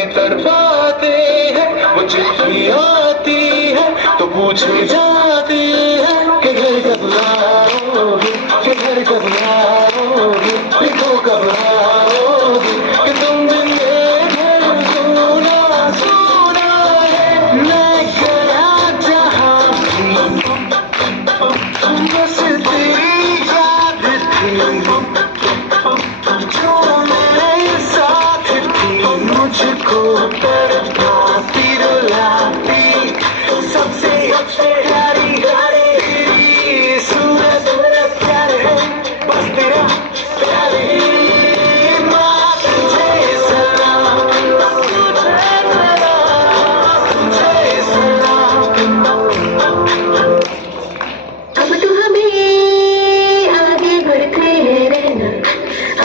हमें तड़पाते हैं। वो चिट्ठी आती है तो पूछे जाती है कि घर कब आओगे, कि घर कब आओगे, लिखो कब आओगे, कि तुम बिन मेरे घर सोना सोना है। मैं गया जहाँ भी बस तेरी याद थी, जो मेरे साथ थी, मुझको तड़पाती रुलाती, सबसे प्यारी तेरी सूरत प्यार है, बस तेरा प्यार ही। माँ तुझे सलाम, तुझे सलाम। अब तो हमें आगे बढ़ते रहना,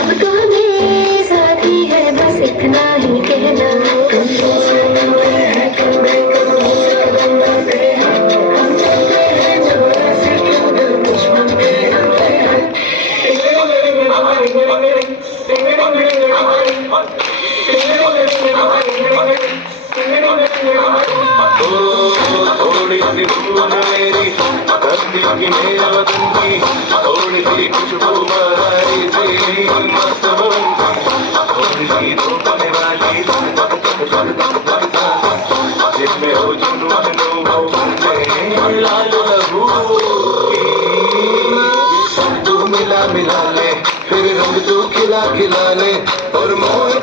अब तो हमें साथी है, बस इतना ही कहना। तुम चलते हैं तो मैं करूँ कदम बढ़ते हैं, हम चलते हैं जो ऐसे क्यों दिल दुश्मन के होते हैं। थोड़ी सी भूल मेरी धरती की, मेरे वतन की, थोड़ी सी खुशबू बहारी सी मस्त मन की, थोड़ी सी धूपने वाली जिसमें हो जुनून हो मुझे लाल लहू की। सब तू मिला मिला ले, फिर रंग तू खिला खिला ले, और मोर